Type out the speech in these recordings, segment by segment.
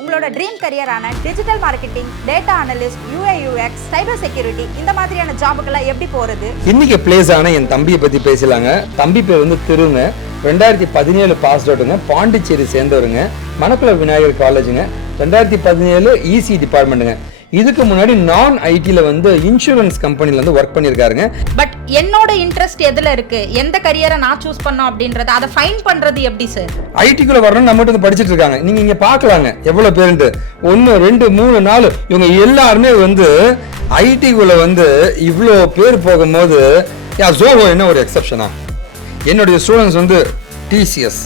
உங்களோட ட்ரீம் கரியரான digital marketing, data analyst, UI UX, cyber security இந்த மாதிரியான ஜாபுக்கெல்லாம் எப்படி போறது? இன்னைக்கு பிளேஸ் ஆன என் தம்பியை பத்தி பேசலாங்க. தம்பி பேர் வந்து திருங்க. 2017 பாஸ் அவுட்டுங்க. பாண்டிச்சேரி சேர்ந்தவருங்க. மணக்குள விநாயகர் காலேஜுங்க. 2017 EC டிபார்ட்மெண்ட்டுங்க. இதுக்கு முன்னாடி நான் ஐடில வந்து இன்சூரன்ஸ் கம்பெனில வந்து ஒர்க் பண்ணியிருக்காருங்க. பட் என்னோட இன்ட்ரெஸ்ட் எதுல இருக்கு, எந்த கரியரை நான் சூஸ் பண்ணோம் அப்படின்றத அதை ஃபைண்ட் பண்றது எப்படி சார்? ஐடிக்குள்ள வரணும் நம்மகிட்ட வந்து படிச்சுட்டு இருக்காங்க. நீங்க இங்க பாக்கலாங்க எவ்வளவு பேருண்டு. 1 2 3 4 இவங்க எல்லாருமே வந்து ஐடிக்குள்ள வந்து இவ்வளோ பேர் போகும்போது ஜோஹோ என்ன ஒரு எக்ஸப்ஷனா? என்னுடைய ஸ்டூடெண்ட்ஸ் வந்து TCS,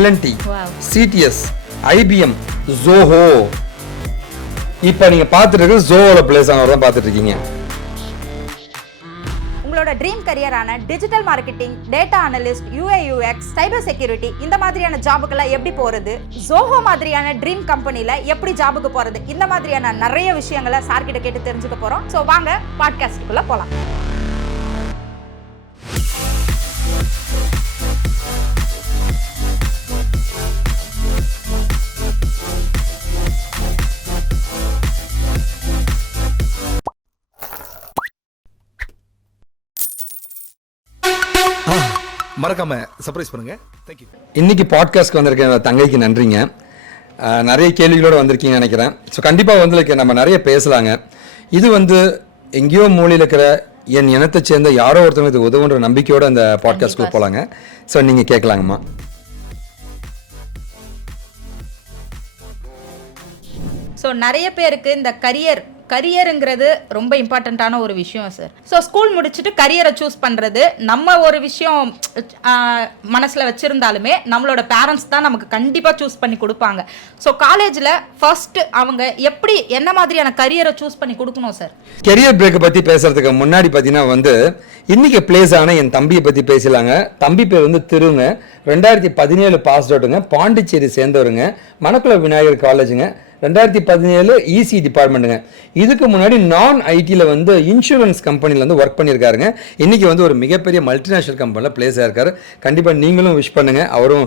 LNT, CTS, IBM, Zoho. இப்போ நீங்க பார்த்துட்டு இருக்கிறது ஜோஹோல பிளேஸ் ஆனவர் தான் பார்த்துட்டு இருக்கீங்க. உங்களோட ட்ரீம் கரியரான digital marketing, data analyst, UI UX, cyber security இந்த மாதிரியான ஜாபுக்கெல்லாம் எப்படி போறது? ஜோஹோ மாதிரியான ட்ரீம் கம்பெனில எப்படி ஜாபுக்கு போறது? இந்த மாதிரியான நிறைய விஷயங்களை சார் கிட்ட கேட்டு தெரிஞ்சுக்க போறோம். ஸோ வாங்க பாட்காஸ்டுக்குள்ள போலாம். மறக்காம சர்ப்ரைஸ் பண்ணுங்க. தேங்க்யூ. இன்னைக்கு பாட்காஸ்ட்க்கு வந்திருக்க தங்கைக்கு நன்றிங்க. நிறைய கேள்விகளோடு வந்திருக்கீங்கன்னு நினைக்கிறேன். ஸோ கண்டிப்பாக வந்து நம்ம நிறைய பேசலாங்க. இது வந்து எங்கேயோ மூலையில் இருக்கிற என் இனத்தை சேர்ந்த யாரோ ஒருத்தவங்க இது உதவுன்ற நம்பிக்கையோடு அந்த பாட்காஸ்ட்க்கு போகலாங்க. ஸோ நீங்கள் கேட்கலாங்கம்மா. ஸோ நிறைய பேருக்கு இந்த கரியருங்கிறது ரொம்ப இம்பார்ட்டண்ட்டான ஒரு விஷயம் சார். ஸோ ஸ்கூல் முடிச்சுட்டு கரியரை சூஸ் பண்ணுறது நம்ம ஒரு விஷயம் மனசில் வச்சுருந்தாலுமே நம்மளோட பேரண்ட்ஸ் தான் நமக்கு கண்டிப்பாக சூஸ் பண்ணி கொடுப்பாங்க. ஸோ காலேஜில் ஃபர்ஸ்ட்டு அவங்க எப்படி என்ன மாதிரியான கரியரை சூஸ் பண்ணி கொடுக்கணும் சார்? கெரியர் பிரேக்கை பற்றி பேசுறதுக்கு முன்னாடி பார்த்தீங்கன்னா வந்து இன்னைக்கு பிளேஸ் ஆன என் தம்பியை பற்றி பேசலாங்க. தம்பி பேர் வந்து திருங்க. 2017 பாஸ் அவுட்டுங்க. பாண்டிச்சேரி சேர்ந்தவருங்க. மணக்குள விநாயகர் காலேஜுங்க. 2017 EC டிபார்ட்மெண்ட்டுங்க. இதுக்கு முன்னாடி நான் ஐடியில் வந்து இன்சூரன்ஸ் கம்பெனியில் வந்து ஒர்க் பண்ணியிருக்காருங்க. இன்றைக்கி வந்து ஒரு மிகப்பெரிய மல்டிநேஷனல் கம்பெனியில் பிளேஸ் ஆயிருக்காரு. கண்டிப்பாக நீங்களும் விஷ் பண்ணுங்கள். அவரும்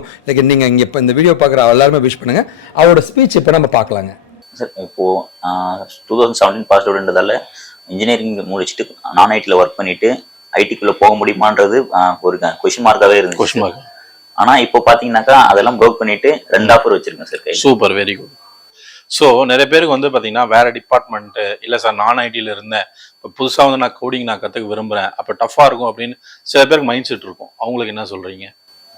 நீங்கள் இங்கே இப்போ இந்த வீடியோ பார்க்குற எல்லாருமே விஷ் பண்ணுங்கள். அவரோட ஸ்பீச் இப்போ நம்ம பார்க்கலாங்க. சார் இப்போது 2017 பாஸ் அவுட்ன்றதால இன்ஜினியரிங் முடிச்சுட்டு நான் ஐடியில் ஒர்க் பண்ணிவிட்டு ஐடிக்குள்ளே போக முடியுமான்றது ஒரு கொஷின் மார்க்காகவே இருந்துச்சு. ஆனால் இப்போ பார்த்தீங்கன்னாக்கா அதெல்லாம் ப்ரோக் பண்ணிவிட்டு 2 ஆஃபர் வச்சுருக்கேன் sir. Super, very good. So நிறைய பேருக்கு வந்து பார்த்தீங்கன்னா வேறு டிபார்ட்மெண்ட்டு இல்லை சார் நான் ஐடியில் இருந்தேன், இப்போ புதுசாக வந்து நான் கோடிங் நான் கற்றுக்க விரும்புகிறேன், அப்போ டஃப்பாக இருக்கும் அப்படின்னு சில பேருக்கு மைண்ட் செட் இருக்கும். அவங்களுக்கு என்ன சொல்கிறீங்க?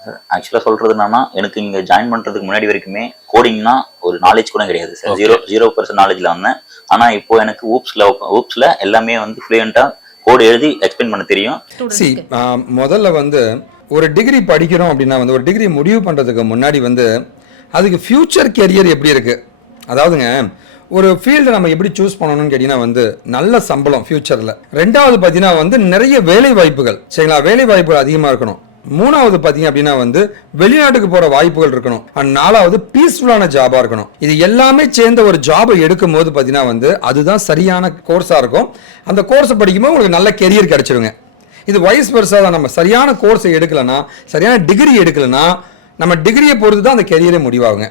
சார் ஆக்சுவலாக சொல்கிறது என்னன்னா, எனக்கு இங்கே ஜாயின் பண்ணுறதுக்கு முன்னாடி வரைக்குமே கோடிங்னா ஒரு நாலேஜ் கூட கிடையாது சார். 0% நாலேஜில் வந்தேன். ஆனால் இப்போ எனக்கு ஊப்ஸில் எல்லாமே வந்து ஃப்ளூயண்ட்டாக கோடு எழுதி எக்ஸ்பிளைன் பண்ண தெரியும். முதல்ல வந்து ஒரு டிகிரி படிக்கிறோம் அப்படின்னா வந்து ஒரு டிகிரி முடிவு பண்ணுறதுக்கு முன்னாடி வந்து அதுக்கு ஃப்யூச்சர் கெரியர் எப்படி இருக்குது, அதாவதுங்க ஒரு ஃபீல்டை நம்ம எப்படி சூஸ் பண்ணணும்னு கேட்டிங்கன்னா வந்து நல்ல சம்பளம் ஃபியூச்சரில். 2வது பார்த்தீங்கன்னா வந்து நிறைய வேலை வாய்ப்புகள், சரிங்களா, வேலை வாய்ப்புகள் அதிகமாக இருக்கணும். 3வது பார்த்தீங்க அப்படின்னா வந்து வெளிநாட்டுக்கு போகிற வாய்ப்புகள் இருக்கணும். அண்ட் 4வது பீஸ்ஃபுல்லான ஜாபாக இருக்கணும். இது எல்லாமே சேர்ந்த ஒரு ஜாபை எடுக்கும் போது பார்த்தீங்கன்னா வந்து அதுதான் சரியான கோர்ஸாக இருக்கும். அந்த கோர்ஸை படிக்கும்போது உங்களுக்கு நல்ல கெரியர் கிடைச்சிருங்க. இது வைஸ் வெர்சா தான். நம்ம சரியான கோர்ஸை எடுக்கலைன்னா, சரியான டிகிரி எடுக்கலைன்னா நம்ம டிகிரியை பொறுத்து தான் அந்த கெரியரே முடிவாகுங்க.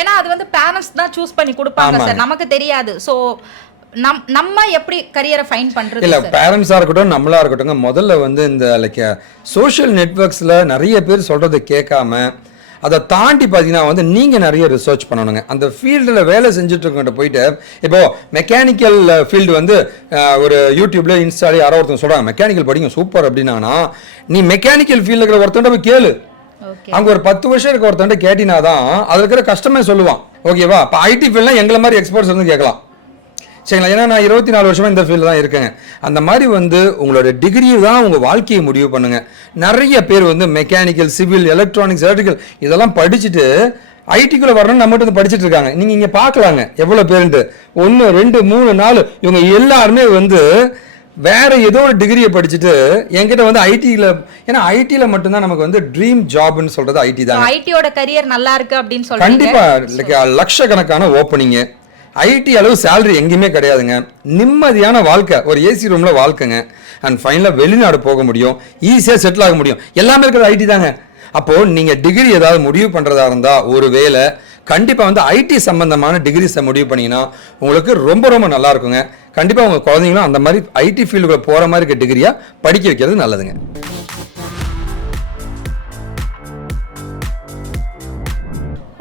ஏன்னா அது வந்து பேரண்ட்ஸ் தான் சூஸ் பண்ணி கொடுப்பாங்க சார், நமக்கு தெரியாது. ஸோ நம்ம எப்படி கரியரை ஃபைண்ட் பண்றது? இல்லை, பேரண்ட்ஸாக இருக்கட்டும் நம்மளா இருக்கட்டும், முதல்ல வந்து இந்த லைக் சோஷியல் நெட்வொர்க்ஸில் நிறைய பேர் சொல்கிறத கேட்காம அதை தாண்டி பார்த்தீங்கன்னா வந்து நீங்கள் நிறைய ரிசர்ச் பண்ணணுங்க. அந்த ஃபீல்டில் வேலை செஞ்சுட்டு இருக்கிட்ட போயிட்டு இப்போது மெக்கானிக்கல் ஃபீல்டு வந்து ஒரு யூடியூப்ல இன்ஸ்டாலே யாரோ ஒருத்தவங்க சொல்கிறாங்க மெக்கானிக்கல் படிங்க சூப்பர் அப்படின்னாங்கன்னா, நீ மெக்கானிக்கல் ஃபீல்டில் இருக்கிற ஒருத்தவங்க போய் கேளு. அங்க ஒரு 10 வருஷம் இருக்க ஒருத்தன் கேட்டினாதான் அதுல இருக்கிற கஸ்டமர் சொல்லுவான். ஓகேவா? இப்போ ஐடி ஃபீல்ட்ல எங்களை மாதிரி எக்ஸ்பர்ட்ஸ் வந்து கேட்கலாம், சரிங்களா? ஏன்னா நான் 24 வருஷமா இந்த ஃபீல்டு தான் இருக்கேங்க. அந்த மாதிரி வந்து உங்களோட டிகிரி தான் உங்க வாழ்க்கையை முடிவு பண்ணுங்க. நிறைய பேர் வந்து மெக்கானிக்கல், சிவில், எலக்ட்ரானிக்ஸ், எலக்ட்ரிக்கல் இதெல்லாம் படிச்சுட்டு ஐடிக்குள்ள வரணும்னு நம்மகிட்ட வந்து படிச்சுட்டு இருக்காங்க. நீங்க இங்க பாக்கலாங்க எவ்வளவு பேருண்டு. 1 2 3 4 இவங்க எல்லாருமே வந்து வேற ஏதோ ஒரு டிகிரியை படிச்சுட்டு என்கிட்ட வந்து ஐடியில், ஏன்னா ஐடியில் மட்டும்தான் நமக்கு வந்து ட்ரீம் ஜாப்னு சொல்றது ஐடி தான். ஐடியோட கரியர் நல்லா இருக்கு அப்படின்னு சொல்றீங்க. கண்டிப்பா லட்சக்கணக்கான ஓப்பனிங்கு, ஐடி அளவு சேலரி எங்கேயுமே கிடையாதுங்க. நிம்மதியான வாழ்க்கை, ஒரு ஏசி ரூம்ல வாழ்க்கைங்க. அண்ட் ஃபைனலாக வெளிநாடு போக முடியும், ஈஸியாக செட்டில் ஆக முடியும். எல்லாமே இருக்கிறது ஐடி தாங்க. அப்போது நீங்கள் டிகிரி ஏதாவது முடிவு பண்ணுறதா இருந்தால் ஒரு வேலை கண்டிப்பாக வந்து ஐடி சம்பந்தமான டிகிரிஸை முடிவு பண்ணிங்கன்னா உங்களுக்கு ரொம்ப ரொம்ப நல்லா இருக்குங்க. கண்டிப்பாக உங்கள் குழந்தைங்களும் அந்த மாதிரி ஐடி ஃபீல்டுக்குள்ள போகிற மாதிரி இருக்க டிகிரியாக படிக்க வைக்கிறது நல்லதுங்க.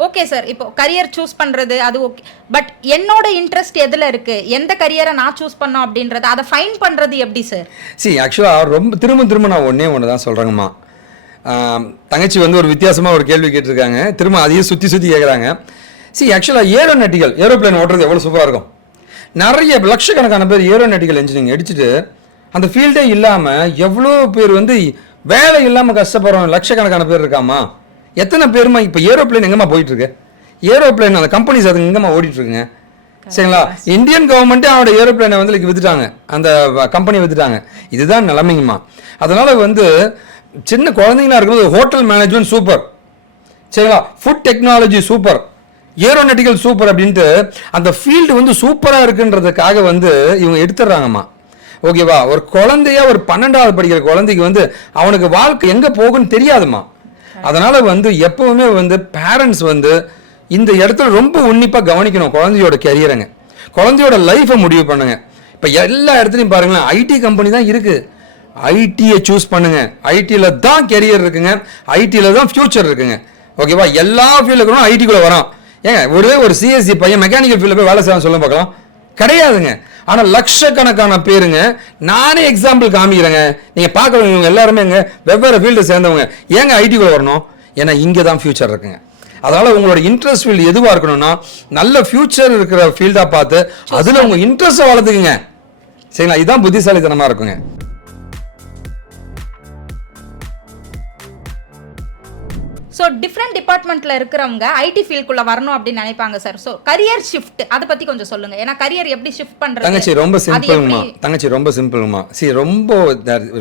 ஓகே சார், இப்போ கரியர் சூஸ் பண்றது அது ஓகே, பட் என்னோட இன்ட்ரெஸ்ட் எதுல இருக்கு, எந்த கரியரை நான் சூஸ் பண்ணோம் அப்படின்றத அதை ஃபைன் பண்றது எப்படி சார்? ஆக்சுவலாக ரொம்ப திரும்ப நான் ஒன்று தான் சொல்கிறேங்கம்மா. தங்கச்சி வந்து ஒரு வித்தியாசமாக ஒரு கேள்வி கேட்டிருக்காங்க, திரும்ப அதையும் சுற்றி கேட்குறாங்க. ஆக்சுவலாக ஏரோப்ளேன் ஓட்டுறது எவ்வளோ சூப்பராக இருக்கும். நிறைய லட்சக்கணக்கான பேர் ஏரோநாட்டிக்கல் இன்ஜினியரிங் அடிச்சுட்டு அந்த ஃபீல்டே இல்லாமல் எவ்வளோ பேர் வந்து வேலை இல்லாமல் கஷ்டப்படுறோம், லட்சக்கணக்கான பேர் இருக்காமா. எத்தனை பேருமா இப்போ ஏரோப்ளேன் எங்கம்மா போயிட்டு இருக்கு, ஏரோப்ளேன் அந்த கம்பெனிஸ் அது எங்கம்மா ஓடிட்டு இருக்குங்க. சரிங்களா, இந்தியன் கவர்மெண்ட்டே அவனோட ஏரோப்ளேனை வந்து வித்துட்டாங்க, அந்த கம்பெனி வித்துட்டாங்க. இதுதான் நிலைமைங்கம்மா. அதனால வந்து சின்ன குழந்தைங்களா இருக்கும்போது ஹோட்டல் மேனேஜ்மெண்ட் சூப்பர், சரிங்களா, food technology super, aeronautical super அப்படின்ட்டு அந்த ஃபீல்டு வந்து சூப்பராக இருக்குன்றதுக்காக வந்து இவங்க எடுத்துடுறாங்கம்மா. ஓகேவா, ஒரு குழந்தைய ஒரு 12வது படிக்கிற குழந்தைக்கு வந்து அவனுக்கு வாழ்க்கை எங்கே போகுன்னு தெரியாதுமா. அதனால வந்து எப்பவுமே வந்து பேரண்ட்ஸ் வந்து இந்த இடத்துல ரொம்ப உன்னிப்பாக கவனிக்கணும் குழந்தையோட கெரியருங்க, குழந்தையோட லைஃபை முடிவு பண்ணுங்க. இப்போ எல்லா இடத்துலையும் பாருங்களேன் ஐடி கம்பெனி தான் இருக்கு, ஐடியை சூஸ் பண்ணுங்க, ஐடியில் தான் கெரியர் இருக்குங்க, ஐடியில் தான் ஃபியூச்சர் இருக்குங்க. ஓகேவா, எல்லா ஃபீல்டுக்கும் ஐடிக்குள்ளே வரோம். ஏங்க ஒரு சிஎஸ்சி பையன் மெக்கானிக்கல் ஃபீல்டில் போய் வேலை செய்யலாம் சொல்ல பார்க்கலாம், கிடையாதுங்க. ஆனால் லட்சக்கணக்கான பேருங்க, நானே எக்ஸாம்பிள் காமிக்கிறேங்க, நீங்கள் பார்க்குறவங்க இவங்க எல்லாருமே இங்கே வெவ்வேறு ஃபீல்டு சேர்ந்தவங்க. ஏங்க ஐடிக்குள்ளே வரணும், ஏன்னா இங்கே தான் ஃபியூச்சர் இருக்குங்க. அதனால் உங்களோட இன்ட்ரெஸ்ட் ஃபீல்டு எதுவாக இருக்கணும்னா நல்ல ஃபியூச்சர் இருக்கிற ஃபீல்டாக பார்த்து அதில் உங்கள் இன்ட்ரெஸ்ட்டை வளர்த்துக்குங்க. சரிங்களா, இதுதான் புத்திசாலித்தனமாக இருக்குங்க. ஸோ டிஃப்ரெண்ட் டிபார்ட்மெண்ட்ல இருக்கிறவங்க ஐடி ஃபீல்டுக்குள்ள வரணும் அப்படின்னு நினைப்பாங்க சார். ஸோ கரியர் ஷிஃப்ட் அதை பத்தி கொஞ்சம் சொல்லுங்க. ஏன்னா கரியர் எப்படி ஷிஃப்ட் பண்றது? தங்கச்சி ரொம்ப சிம்பிள்மா.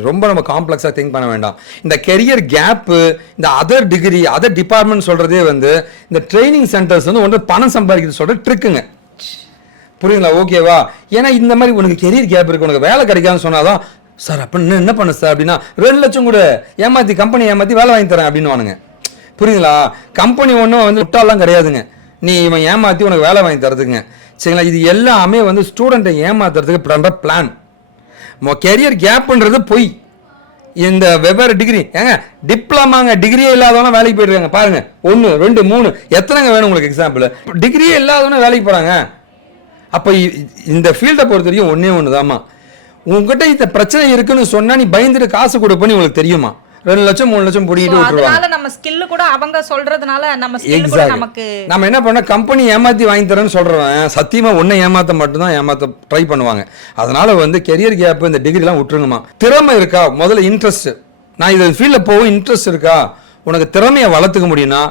ரொம்ப நம்ம காம்ப்ளெக்ஸாக திங்க் பண்ண வேண்டாம். இந்த கெரியர் கேப்பு, இந்த அதர் டிகிரி அதர் டிபார்ட்மெண்ட் சொல்றதே வந்து இந்த ட்ரைனிங் சென்டர்ஸ் வந்து ஒன்று பணம் சம்பாதிக்கிறது சொல்ற ட்ரிக்குங்க. புரியுங்களா? ஓகேவா, ஏன்னா இந்த மாதிரி உனக்கு கெரியர் கேப் இருக்கு, உனக்கு வேலை கிடைக்காதுன்னு சொன்னாதான் சார் அப்படின்னு என்ன பண்ணு சார் அப்படின்னா 2 லட்சம் கூட ஏமாத்தி கம்பெனி ஏமாத்தி வேலை வாங்கி தரேன் அப்படின்னு வானுங்க. புரியுங்களா, கம்பெனி ஒன்றும் வந்து விட்டாலாம் கிடையாதுங்க, நீ இவன் ஏமாற்றி உனக்கு வேலை வாங்கி தரதுங்க. சரிங்களா, இது எல்லாமே வந்து ஸ்டூடெண்ட்டை ஏமாத்துறதுக்கு பண்ணுற பிளான். கெரியர் கேப்ன்றது பொய். இந்த வெவ்வேறு டிகிரி ஏங்க டிப்ளமாங்க, டிகிரியே இல்லாதவங்க வேலைக்கு போயிட்டுருக்காங்க பாருங்க, 1 2 3 எத்தனைங்க வேணும் உங்களுக்கு எக்ஸாம்பிள்? டிகிரியே இல்லாதவங்க வேலைக்கு போகிறாங்க. அப்போ இந்த ஃபீல்டை பொறுத்த வரைக்கும் ஒன்று தாம்மா, உங்ககிட்ட இந்த பிரச்சனை இருக்குன்னு சொன்னால் நீ பயந்துட்டு காசு கொடுப்பேன்னு உங்களுக்கு தெரியுமா? 2 லட்சம் 3 லட்சம் போடிட்டு விட்டுருவாங்க. நம்ம ஸ்கில் கூட அவங்க சொல்றதுனால நம்ம ஸ்கில் கூட நமக்கு நம்ம என்ன பண்ண கம்பெனி ஏமாத்தி வாங்கி தரேன்னு சொல்றவன் சத்தியமா ஒன்றை ஏமாத்த மட்டும்தான் ஏமாத்த ட்ரை பண்ணுவாங்க. அதனால வந்து கெரியர் கேப் இந்த டிகிரிலாம் விட்டுருங்கம்மா. திறமை இருக்கா, முதல்ல இன்ட்ரெஸ்ட், நான் இந்த ஃபீல்டில் போகும் இன்ட்ரெஸ்ட் இருக்கா, உனக்கு திறமையை வளர்த்துக்க முடியும்னா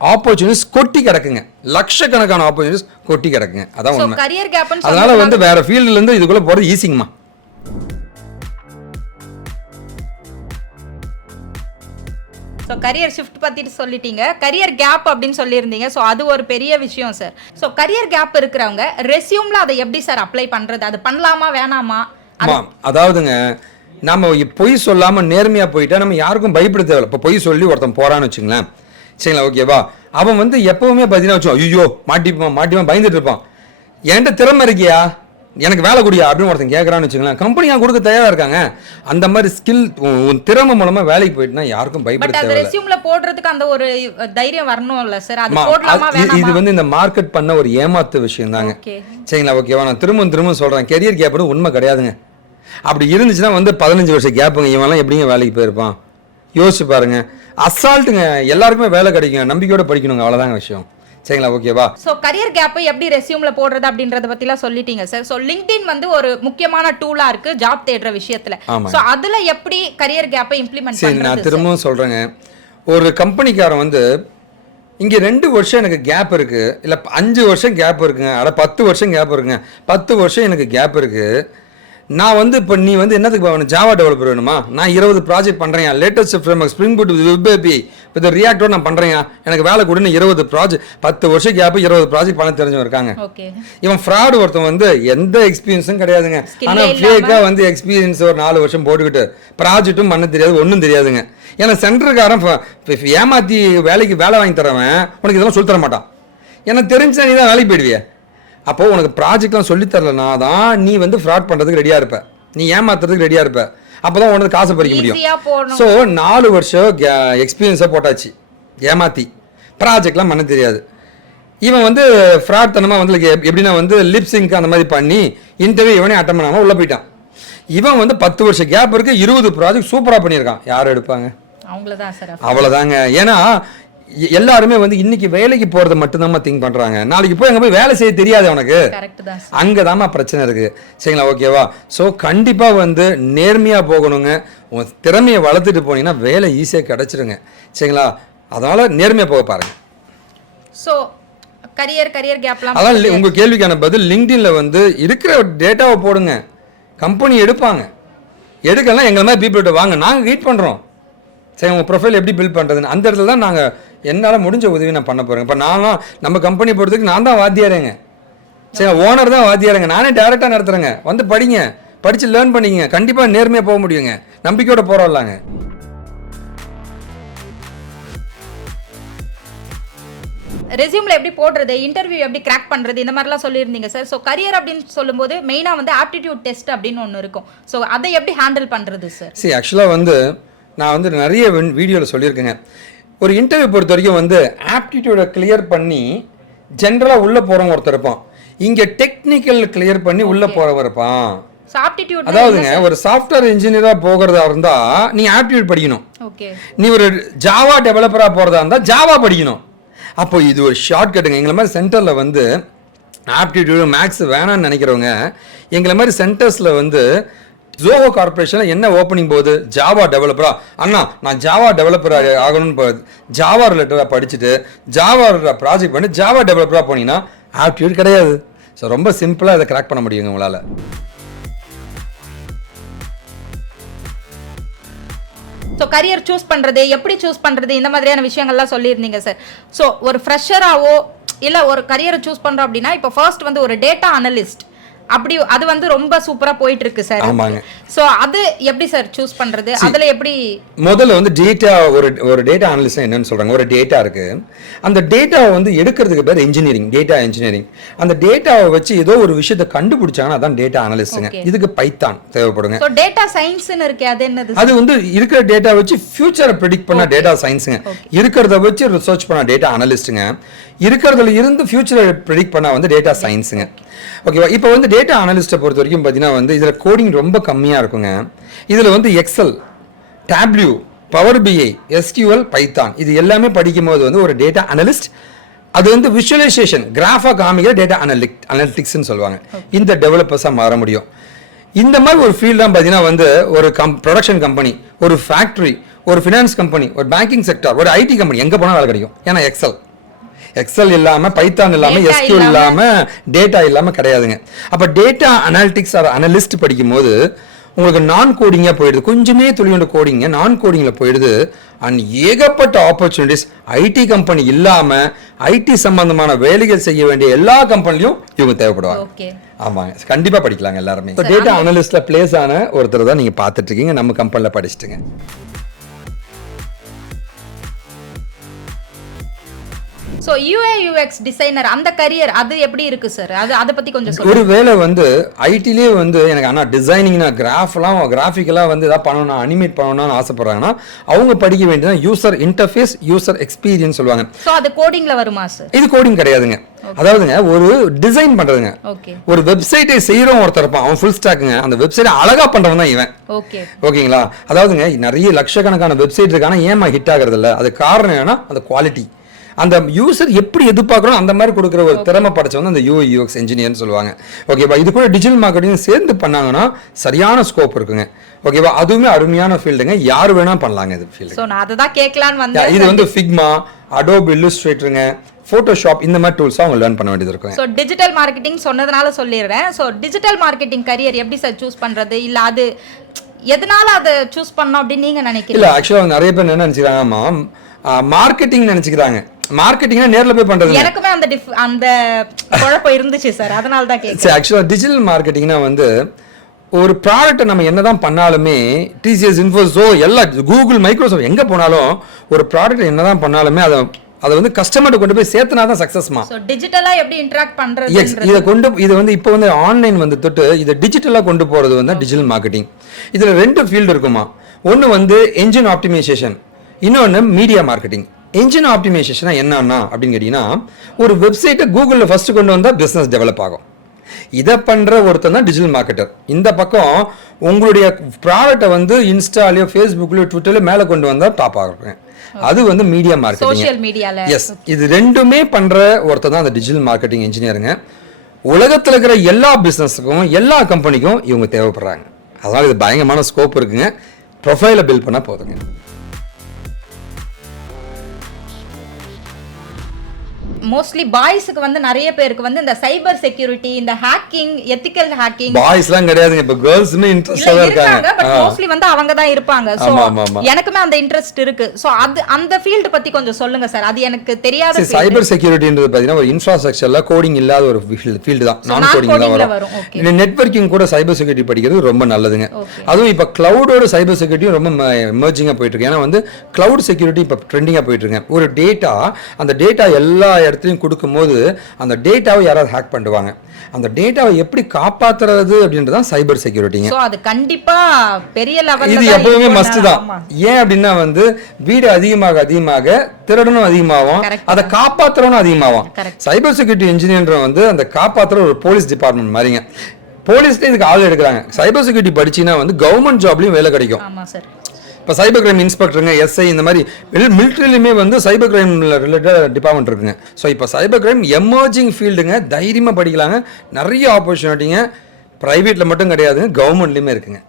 ஆப்பர்ச்சுனிட்டிஸ் கொட்டி கிடக்குங்க, லட்சக்கணக்கான ஆப்பர்ச்சுனிட்டிஸ் கொட்டி கிடக்குங்க. அதான் உண்மை. கரியர் கேப் அதனால வந்து வேற ஃபீல்டுல இருந்து இதுக்குள்ள போறது ஈஸிங்கம்மா. ஸோ கரியர் ஷிஃப்ட் பற்றிட்டு சொல்லிட்டீங்க, கரியர் கேப் அப்படின்னு சொல்லியிருந்தீங்க. ஸோ அது ஒரு பெரிய விஷயம் சார். ஸோ கரியர் கேப் இருக்கிறவங்க ரெஸ்யூமில் அதை எப்படி சார் அப்ளை பண்ணுறது, அது பண்ணலாமா வேணாமா? அதாவதுங்க நம்ம பொய் சொல்லாமல் நேர்மையாக போயிட்டா நம்ம யாருக்கும் பயப்பட தேவையில்லை. இப்போ பொய் சொல்லி ஒருத்தன் போகிறான்னு வச்சுங்களேன், சரிங்களா, ஓகேவா, அவன் வந்து எப்பவுமே பார்த்தீங்கன்னா வச்சோம் ஐயோ மாட்டிப்பான் பயந்துட்டு இருப்பான். என்கிட்ட திறமை இருக்கியா, எனக்கு வேலை கூடியா அப்படின்னு ஒருத்தன் கேட்குறான்னு வச்சுக்கலாம், கம்பெனியா கொடுக்க தயாராக இருக்காங்க. அந்த மாதிரி ஸ்கில் திறமை மூலமா வேலைக்கு போயிட்டுனா யாருக்கும் பயப்பட தேவையில்லை. போடுறதுக்கு அந்த ஒரு தைரியம் வரணும்ல சார், அது போடலாமா வேணாமா? இது வந்து இந்த மார்க்கெட் பண்ண ஒரு ஏமாத்து விஷயம் தாங்க. சரிங்களா, ஓகேவா, நான் திரும்ப சொல்றேன், கெரியர் கேப் உண்மை கிடையாதுங்க. அப்படி இருந்துச்சுன்னா வந்து 15 வருஷம் கேப்புங்க, இவன்லாம் எப்படிங்க வேலைக்கு போயிருப்பான் யோசிச்சு பாருங்க. அசால்ட்டுங்க, எல்லாருக்குமே வேலை கிடைக்கும், நம்பிக்கையோட படிக்கணுங்க, அவ்வளவுதாங்க விஷயம். சரிங்களா, ஓகேவா. சோ கரியர் கேப்பை எப்படி ரெஸ்யூம்ல போடுறது அப்படின்றத பத்திலாம் சொல்லிட்டீங்க சார். சோ லிங்க்டின் வந்து ஒரு முக்கியமான டூலா இருக்கு ஜாப் தேடுற விஷயத்துல. சோ அதுல எப்படி கரியர் கேப்பை இம்ப்ளிமெண்ட் பண்றது? நான் திரும்பவும் சொல்றேங்க, ஒரு கம்பெனிக்காரன் வந்து இங்க 2 வருஷம் எனக்கு கேப் இருக்கு, இல்ல 5 வருஷம் கேப் இருக்குங்க, அட 10 வருஷம் கேப் இருக்குங்க, 10 வருஷம் எனக்கு கேப் இருக்கு. நான் வந்து இப்போ நீ வந்து என்னத்துக்கு ஜாவா டெவலப்பர் வேணுமா, நான் 20 ப்ராஜெக்ட் பண்ணுறேன், latest framework spring boot web API with ரியாக்டோட நான் பண்ணுறேன், எனக்கு வேலை கொடுன்னு 20 ப்ராஜெக்ட், 10 வருஷம் கேப் 20 ப்ராஜெக்ட் பண்ண தெரிஞ்சவங்க இருக்காங்க. இவன் ஃப்ராடு ஒருத்தன் வந்து எந்த எக்ஸ்பீரியன்ஸும் கிடையாதுங்க, ஆனால் ஃபேக்காக வந்து எக்ஸ்பீரியன்ஸ் ஒரு 4 வருஷம் போட்டுக்கிட்டு ப்ராஜெக்ட்டும் பண்ண தெரியாது, ஒன்றும் தெரியாதுங்க. ஏன்னா சென்டருக்காரன் ஏமாற்றி வேலை வாங்கி தரவன் உனக்கு இதெல்லாம் சொல்லி தர மாட்டான். எனக்கு தெரிஞ்சா நீ தான் வேலைக்கு போயிடுவிய. அப்போது உனக்கு ப்ராஜெக்ட்லாம் சொல்லித்தரலனா தான் நீ வந்து ஃப்ராட் பண்ணுறதுக்கு ரெடியாக இருப்ப, நீ ஏமாத்துறதுக்கு ரெடியாக இருப்ப. அப்போ தான் உனக்கு காசை பறிக்க முடியும். ஸோ 4 வருஷம் எக்ஸ்பீரியன்ஸாக போட்டாச்சு, ஏமாத்தி ப்ராஜெக்ட்லாம் பண்ண தெரியாது. இவன் வந்து ஃப்ராட் தனமாக வந்து எப்படின்னா வந்து லிப்ஸிங்க்கு அந்த மாதிரி பண்ணி இன்டர்வியூ இவனே அட்டன் பண்ணாமல் உள்ளே போயிட்டான். இவன் வந்து 10 வருஷம் கேப் இருக்கு, 20 ப்ராஜெக்ட் சூப்பராக பண்ணியிருக்கான். யாரும் எடுப்பாங்க? அவ்வளோதாங்க. ஏன்னா எல்லாருமே வந்து இன்னைக்கு வேலைக்கு போறத மட்டும்தான் திங்க் பண்றாங்க, நாளைக்கு போய் அங்க போய் வேலை செய்ய தெரியாது அவனுக்கு. அங்கதாம்மா பிரச்சனை இருக்கு. சரிங்களா? ஓகேவா? ஸோ கண்டிப்பா வந்து நேர்மையா போகணுங்க. உங்க திறமையை வளர்த்துட்டு போனீங்கன்னா வேலை ஈஸியா கிடைச்சிருங்க. சரிங்களா? அதனால நேர்மையா போக பாருங்க. ஸோ கரியர் கேப்லாம் அதான் உங்க கேள்விக்கான பதில். லிங்க்டின்ல வந்து இருக்கிற டேட்டாவை போடுங்க, கம்பெனி எடுப்பாங்க. எடுக்கலாம் எங்களை மாதிரி பீப்புள்கிட்ட வாங்க, நாங்கள் கைட் பண்ணுறோம். சரி, உங்கள் ப்ரொஃபைல் எப்படி பில்ட் பண்ணுறதுன்னு அந்த இடத்துல தான் நாங்கள் என்னால் முடிஞ்ச உதவி நான் பண்ண போகிறேன். இப்போ நானும் நம்ம கம்பெனி போகிறதுக்கு நான் தான் வாத்தியாரேங்க. சரி, ஓனர் தான் வாத்தியாரேங்க, நானே டேரெக்டாக நடத்துகிறேங்க. வந்து படிங்க, படித்து லேர்ன் பண்ணிங்க, கண்டிப்பாக நேர்மையாக போக முடியுங்க. நம்பிக்கையோட போகிறோம்லாங்க. ரெஸ்யூம்ல எப்படி போடுறது, இன்டர்வியூ எப்படி கிராக் பண்றது, இந்த மாதிரிலாம் சொல்லியிருந்தீங்க சார். ஸோ கரியர் அப்படின்னு சொல்லும்போது மெயினாக வந்து ஆப்டிடியூட் டெஸ்ட் அப்படின்னு ஒன்று இருக்கும். ஸோ அதை எப்படி ஹேண்டில் பண்ணுறது சார்? சரி, ஆக்சுவலாக வந்து நான் வந்து நிறைய வீடியோவில் சொல்லியிருக்கேங்க. ஒரு இன்டர்வியூ பொறுத்த வரைக்கும் வந்து ஆப்டிடியூடை கிளியர் பண்ணி ஜென்ரலாக உள்ளே போகிறவங்க ஒருத்தர் இருப்பான், இங்கே டெக்னிக்கல் கிளியர் பண்ணி உள்ளே போகிறவங்க இருப்பான். அதாவதுங்க ஒரு சாஃப்ட்வேர் இன்ஜினியராக போகிறதா இருந்தால் நீ ஆப்டிடியூட் படிக்கணும். நீ ஒரு ஜாவா டெவலப்பராக போகிறதா இருந்தால் ஜாவா படிக்கணும். அப்போ இது ஒரு ஷார்ட் கட்டுங்க. எங்களை மாதிரி சென்டரில் வந்து ஆப்டிடியூடு மேக்ஸ் வேணான்னு நினைக்கிறவங்க எங்களை மாதிரி சென்டர்ஸில் வந்து ஜோஹோ கார்பரேஷனில் என்ன ஓப்பனிங் போகுது, ஜாவா டெவலப்பரா அண்ணா, நான் ஜாவா டெவலப்பர் ஆகணும்னு போகுது. ஜாவா ரிலேட்டடாக படிச்சுட்டு ஜாவா ப்ராஜெக்ட் பண்ணி ஜாவா டெவலப்பராக போனீங்கன்னா ஆப்டிடியூட் கிடையாது. ஸோ ரொம்ப சிம்பிளாக இதை கிராக் பண்ண முடியுங்க உங்களால். ஸோ கரியர் சூஸ் பண்ணுறது, எப்படி சூஸ் பண்ணுறது, இந்த மாதிரியான விஷயங்கள்லாம் சொல்லியிருந்தீங்க சார். ஸோ ஒரு ஃப்ரெஷராகவோ இல்லை ஒரு கரியரை சூஸ் பண்ணுறோம் அப்படின்னா, இப்போ ஃபர்ஸ்ட் வந்து ஒரு டேட்டா அனலிஸ்ட் அப்படி அது வந்து ரொம்ப சூப்பரா போயிட்டு இருக்கு சார். ஆமாங்க. சோ அது எப்படி சார் சூஸ் பண்றது, அதுல எப்படி? முதல்ல வந்து டேட்டா ஒரு டேட்டா அனலிஸ்ட் என்னன்னு சொல்றாங்க. ஒரு டேட்டா இருக்கு, அந்த டேட்டாவை வந்து எடுக்கிறதுக்கு பேர் இன்ஜினியரிங், டேட்டா இன்ஜினியரிங். அந்த டேட்டாவை வச்சு ஏதோ ஒரு விஷயத்தை கண்டுபிடிச்சாங்கன்னா அதான் டேட்டா அனலிஸ்ட்ங்க. இதுக்கு பைத்தான் தேவைப்படுங்க. சோ டேட்டா சயின்ஸ்னு இருக்கு, அது என்னது? அது வந்து இருக்கிற டேட்டா வச்சு ஃபியூச்சரை ப்ரெடிக்ட் பண்ண டேட்டா சயின்ஸ்ங்க. இருக்கிறத வச்சு ரிசர்ச் பண்ண டேட்டா அனலிஸ்ட்ங்க. இருக்கிறதுல இருந்து ஃபியூச்சரை ப்ரெடிக்ட் பண்ண வந்து டேட்டா சயின்ஸுங்க. ஓகேவா? இப்போ வந்து டேட்டா அனலிஸ்ட்டை பொறுத்த வரைக்கும் பார்த்தீங்கன்னா வந்து இதில் கோடிங் ரொம்ப கம்மியாக இருக்குங்க. இதில் வந்து எக்ஸல், டேப்லியூ, பவர் பிஐ, எஸ்கியூஎல், பைத்தான் இது எல்லாமே படிக்கும் போது வந்து ஒரு டேட்டா அனலிஸ்ட் அது வந்து விஷுவலைசேஷன் கிராஃபாக காமிக்கிற டேட்டா அனலிட்டிக்ஸ்ன்னு சொல்லுவாங்க. இந்த டெவலப்பர்ஸாக மாற முடியும். இந்த மாதிரி ஒரு ஃபீல்டாக பார்த்தீங்கன்னா வந்து ஒரு ப்ரொடக்ஷன் கம்பெனி, ஒரு ஃபேக்ட்ரி, ஒரு ஃபினான்ஸ் கம்பெனி, ஒரு பேங்கிங் செக்டர், ஒரு ஐடி கம்பெனி எங்கே போனால் வேலை கிடைக்கும். ஏன்னா எக்ஸல் இல்லாம, பைத்தான் இல்லாம, எஸ்கியூஎல் இல்லாம, டேட்டா இல்லாம கிடையாதுங்க. அப்ப டேட்டா அனாலிட்டிக்ஸ் ஆர் அனலிஸ்ட் படிக்கும் போது உங்களுக்கு நான் கோடிங்கா போயிடுது, கொஞ்சமே துளியோட கோடிங்க நான் கோடிங்ல போயிடுது. அண்ட் ஏகப்பட்ட ஆப்பர்ச்சுனிட்டிஸ் ஐடி கம்பெனி இல்லாம ஐடி சம்பந்தமான வேலைகள் செய்ய வேண்டிய எல்லா கம்பெனிலையும் இவங்க தேவைப்படுவாங்க. ஆமாங்க, கண்டிப்பா படிக்கலாங்க எல்லாருமே. டேட்டா அனலிஸ்ட்ல பிளேஸ் ஆன ஒருத்தர் தான் நீங்க பார்த்துட்டு இருக்கீங்க, நம்ம கம்பெனில படிச்சுட்டுங்க. ஸோ யூஏ யூஎக்ஸ் டிசைனர் அந்த கரியர் அது எப்படி இருக்கு சார்? அதை பற்றி கொஞ்சம் சொல்லுங்க. ஒரு வேலை வந்து ஐடிலேயே வந்து எனக்கு ஆனால் டிசைனிங்னா கிராஃபிக்கெல்லாம் வந்து எதாவது பண்ணணும், அனிமேட் பண்ணணும்னு ஆசைப்படுறாங்கன்னா அவங்க படிக்க வேண்டியது யூசர் இன்டர்ஃபேஸ், யூசர் எக்ஸ்பீரியன்ஸ் சொல்லுவாங்க. ஸோ அது கோடிங்ல வருமா சார்? இது கோடிங் கிடையாதுங்க. அதாவதுங்க ஒரு டிசைன் பண்றதுங்க. ஒரு வெப்சைட்டை செய்யறோம் ஒருத்தர் இருப்பான், அவன் ஃபுல் ஸ்டாக்குங்க. அந்த வெப்சைட்டை அழகா பண்றவன் தான் இவன். ஓகேங்களா? அதாவதுங்க நிறைய லட்சக்கணக்கான வெப்சைட் இருக்கான ஏமா ஹிட் ஆகுறது இல்லை, அது காரணம் என்னன்னா அந்த குவாலிட்டி, அந்த யூசர் எப்படி எதிர்பார்க்கணும் அந்த மாதிரி கொடுக்குற ஒரு திறமை படைச்சவங்க அந்த யூஐ யூஎக்ஸ் இன்ஜினியர்னு சொல்லுவாங்க. ஓகேவா? இது கூட டிஜிட்டல் மார்க்கெட்டிங் சேர்ந்து பண்ணாங்கன்னா சரியான ஸ்கோப் இருக்குங்க. ஓகேவா? அதுவுமே அருமையான ஃபீல்டுங்க, யார் வேணா பண்ணலாங்க இது ஃபீல்டு. சோ நான் அதை தான் கேட்கலான்னு வந்தேன். இது வந்து ஃபிக்மா, அடோப் இல்லுஸ்ட்ரேட்டருங்க, போட்டோஷாப் இந்த மாதிரி டூல்ஸ் அவங்க லேர்ன் பண்ண வேண்டியது இருக்கும். ஸோ டிஜிட்டல் மார்க்கெட்டிங் சொன்னதுனால சொல்லிடுறேன். ஸோ டிஜிட்டல் மார்க்கெட்டிங் கரியர் எப்படி சார் சூஸ் பண்றது, இல்ல அது எதனால அதை சூஸ் பண்ணோம் அப்படின்னு நீங்க நினைக்கிறீங்க? இல்ல ஆக்சுவலா நிறைய பேர் என்ன நினைச்சுக்கிறாங்கம்மா, மார்க்கெட்டிங் நினைச்சுக்கிறாங்க. மார்க்கெட்டிங்னா நேர்ல போய் பண்றது. எனக்குமே அந்த குழப்பம் இருந்துச்சு சார், அதனால தான் கேக்குறேன். ஆக்சுவலா டிஜிட்டல் மார்க்கெட்டிங்னா வந்து ஒரு ப்ராடக்ட்டை நம்ம என்னதான் பண்ணாலுமே, டிசிஎஸ், இன்ஃபோஸோ, எல்லா கூகுள், மைக்ரோசாஃப்ட் எங்க போனாலும் ஒரு ப்ராடக்ட் என்னதான் பண்ணாலுமே அதை அதை வந்து கஸ்டமர்கிட்ட கொண்டு போய் சேர்த்தனா தான் சக்ஸஸ்மா. ஸோ டிஜிட்டலா எப்படி இன்டராக்ட் பண்றது? எஸ், இது வந்து இப்போ வந்து ஆன்லைன் வந்து தொட்டு இதை டிஜிட்டலாக கொண்டு போகிறது வந்து டிஜிட்டல் மார்க்கெட்டிங். இதில் 2 ஃபீல்டு இருக்குமா. ஒன்று வந்து என்ஜின் ஆப்டிமைசேஷன், இன்னொன்று மீடியா மார்க்கெட்டிங். என்ஜின் ஆப்டிமைசேஷனா என்னன்னா அப்படின்னு கேட்டிங்கன்னா, ஒரு வெப்சைட்டை கூகுளில் ஃபஸ்ட்டு கொண்டு வந்தால் பிஸ்னஸ் டெவலப் ஆகும். இதை பண்ணுற ஒருத்தர் தான் டிஜிட்டல் மார்க்கெட்டர். இந்த பக்கம் உங்களுடைய ப்ராடக்டை வந்து இன்ஸ்டாலையோ ஃபேஸ்புக்லையோ ட்விட்டர்லையோ மேலே கொண்டு வந்தால் டாப் ஆகும். அது வந்து மீடியா மார்க்கெட்டிங். சோஷியல் மீடியால. எஸ், இது 2மே பண்ற ஒருத்தர் தான் அந்த டிஜிட்டல் மார்க்கெட்டிங் இன்ஜினியருங்க. உலகத்தில் இருக்கிற எல்லா பிஸ்னஸுக்கும் எல்லா கம்பெனிக்கும் இவங்க தேவைப்படுறாங்க. அதனால இது பயங்கரமான ஸ்கோப் இருக்குங்க. ப்ரொஃபைலை பில்ட் பண்ண போதுங்க. மோஸ்ட்லி பாய்ஸ்க்கு வந்து நிறைய பேருக்கு வந்து இந்த சைபர் செக்யூரிட்டி, இந்த ஹேக்கிங், எத்திக்கல் ஹேக்கிங். பாய்ஸ்லாம் கிடையாதுங்க, இப்ப கேர்ள்ஸ்மே இன்ட்ரெஸ்டா இருக்காங்க. பட் மோஸ்ட்லி வந்து அவங்க தான் இருப்பாங்க. சோ எனக்குமே அந்த இன்ட்ரெஸ்ட் இருக்கு. சோ அது அந்த ஃபீல்ட் பத்தி கொஞ்சம் சொல்லுங்க சார். அது எனக்கு தெரியாத. சைபர் செக்யூரிட்டின்றது பாத்தீங்கன்னா ஒரு இன்ஃப்ராஸ்ட்ரக்சர்ல கோடிங் இல்லாத ஒரு ஃபீல்டு தான். நான் கோடிங் தான் வரும். இந்த நெட்வொர்க்கிங் கூட சைபர் செக்யூரிட்டி படிக்கிறது ரொம்ப நல்லதுங்க. அதுவும் இப்ப கிளவுடோட சைபர் செக்யூரிட்டியும் ரொம்ப எமர்ஜிங்கா போயிட்டு இருக்கு. ஏன்னா வந்து கிளவுட் செக்யூரிட்டி இப்ப ட்ரெண்டிங்கா போயிட்டு இருக்கு. ஒரு டேட்டா, அந்த டேட்டா எல்லா இடத்துலையும் கொடுக்கும்போது அந்த டேட்டாவை யாராவது ஹேக் பண்ணுவாங்க. அந்த டேட்டாவை எப்படி காப்பாத்துறது அப்படின்றதான் சைபர் செக்யூரிட்டிங்க. சோ அது கண்டிப்பா பெரிய லெவல்ல இது எப்பவுமே மஸ்ட் தான். ஏன் அப்படின்னா வந்து வீடு அதிகமாக திருடனும் அதிகமாகும், அதை காப்பாத்துறவனும் அதிகமாகும். சைபர் செக்யூரிட்டி இன்ஜினியர் வந்து அந்த காப்பாத்துற ஒரு போலீஸ் டிபார்ட்மெண்ட் மாதிரிங்க. போலீஸ்ல இதுக்கு ஆள் எடுக்கிறாங்க. சைபர் செக்யூரிட்டி படிச்சீங்கன்னா வந்து கவர்மெண்ட் ஜாப்லயும் வேலை கிடைக்கும். ஆமா சார். இப்போ சைபர் கிரைம் இன்ஸ்பெக்டருங்க, எஸ்ஐ, இந்த மாதிரி மிலிட்ரிலையுமே வந்து சைபர் கிரைம் ரிலேட்டட் டிபார்ட்மெண்ட் இருக்குங்க. ஸோ இப்போ சைபர் கிரைம் எமர்ஜிங் ஃபீல்டுங்க. தைரியமாக படிக்கலாங்க. நிறைய ஆப்பர்ச்சுனிட்டிங்க. ப்ரைவேட்டில் மட்டும் கிடையாதுங்க, கவர்மெண்ட்லேயுமே இருக்குங்க.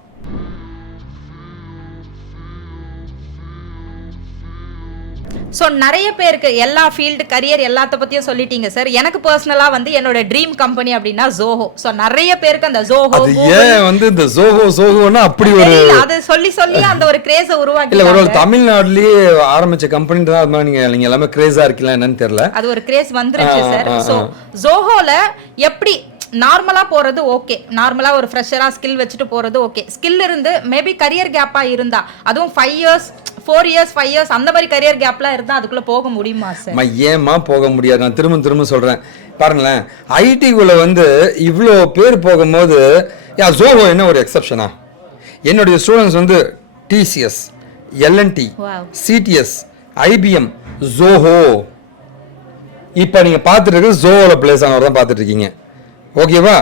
ஸோ நிறைய பேருக்கு எல்லா ஃபீல்டு கரியர் எல்லாத்த பத்தியும் சொல்லிட்டீங்க சார். எனக்கு பர்சனலா வந்து என்னோட ட்ரீம் கம்பெனி அப்படின்னா ஜோஹோ. ஸோ நிறைய பேருக்கு அந்த ஜோஹோ, ஏன் வந்து இந்த ஜோஹோன்னா அப்படி ஒரு அது சொல்லி அந்த ஒரு கிரேஸை உருவாக்கி இல்ல, ஒரு தமிழ்நாட்டிலேயே ஆரம்பிச்ச கம்பெனி தான். அது மாதிரி நீங்க எல்லாமே கிரேஸா இருக்கலாம் என்னன்னு தெரியல. அது ஒரு கிரேஸ் வந்துருச்சு சார். ஸோ ஜோஹோல எப்படி நார்மலா போறது ஓகே, நார்மலா ஒரு ஃப்ரெஷரா ஸ்கில் வச்சுட்டு போறது ஓகே. ஸ்கில் இருந்து மேபி கரியர் கேப்பா இருந்தா, அதுவும் 5 years 4 years 5 years அந்த மாதிரி கரியர் கேப்லாம் இருந்தா அதுக்குள்ள போக முடியுமா சார்? ஏமா போக முடியாது? நான் திரும்ப சொல்றேன் பாருங்களேன். ஐடிக்குள்ள வந்து இவ்வளோ பேர் போகும்போது ஜோஹோ என்ன ஒரு எக்ஸப்ஷனா? என்னுடைய ஸ்டூடெண்ட்ஸ் வந்து TCS, L&T, CTS, IBM, Zoho. இப்போ நீங்க பார்த்துட்டு இருக்கிறது ஜோஹோல பிளேஸ் ஆனவர் தான் பார்த்துட்டு இருக்கீங்க. ஓகேவா?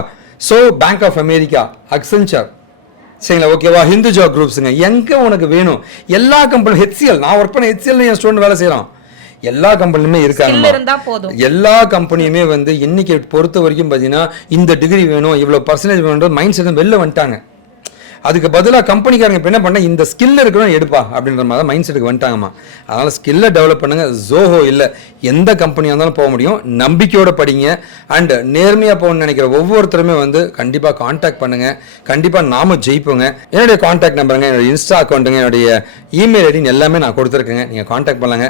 So Bank of America, Accenture, சரிங்களா? ஓகேவா? ஹிந்துஜா குரூப்ஸுங்க. எங்கே உனக்கு வேணும் எல்லா கம்பெனி, ஹெச்சிஎல், நான் ஒர்க் பண்ண ஹெச்சிஎல் என் ஸ்டூடெண்ட் வேலை செய்கிறான். எல்லா கம்பெனிலுமே இருக்காங்க. எல்லா கம்பெனியுமே வந்து இன்னைக்கு பொறுத்த வரைக்கும் பார்த்தீங்கன்னா இந்த டிகிரி வேணும், இவ்வளோ பர்சன்டேஜ் வேணும் மைண்ட் செட் வெளில வந்துட்டாங்க. அதுக்கு பதிலாக கம்பெனிக்காரங்க இப்போ என்ன பண்ண, இந்த ஸ்கில் இருக்கணும் எடுப்பா அப்படின்ற மாதிரி மைண்ட் செட்டுக்கு வந்துட்டாங்கம்மா. அதனால் ஸ்கில்லை டெவலப் பண்ணுங்க. ஜோஹோ இல்லை, எந்த கம்பெனியாக இருந்தாலும் போக முடியும். நம்பிக்கையோட படிங்க. அண்ட் நேர்மையாக போகணும்னு நினைக்கிற ஒவ்வொருத்தருமே வந்து கண்டிப்பாக கான்டாக்ட் பண்ணுங்க. கண்டிப்பாக நாம ஜெயிப்போங்க. என்னுடைய கான்டாக்ட் நம்பருங்க, என்னுடைய இன்ஸ்டா அக்கௌண்ட்டுங்க, என்னுடைய இமெயில் ஐடின்னு எல்லாமே நான் கொடுத்துருக்கேங்க. நீங்கள் கான்டாக்ட் பண்ணுங்க.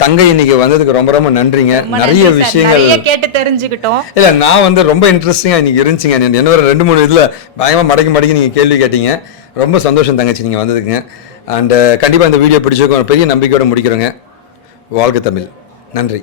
தங்கை இன்னைக்கு வந்ததுக்கு ரொம்ப நன்றிங்க. நிறைய விஷயங்கள் கேட்டு தெரிஞ்சுக்கிட்டோம். இல்ல, நான் வந்து ரொம்ப இன்ட்ரெஸ்டிங்கா இன்னைக்கு இருந்துச்சுங்க. என்ன ஒரு 2-3 இதுல பயங்கரமா மடக்கி நீங்க கேள்வி கேட்டீங்க. ரொம்ப சந்தோஷம் தங்கச்சி நீங்க வந்ததுக்குங்க. அண்ட் கண்டிப்பா இந்த வீடியோ பிடிச்சிருக்கோம். பெரிய நம்பிக்கையோட முடிக்கிறோங்க. வாழ்க தமிழ். நன்றி.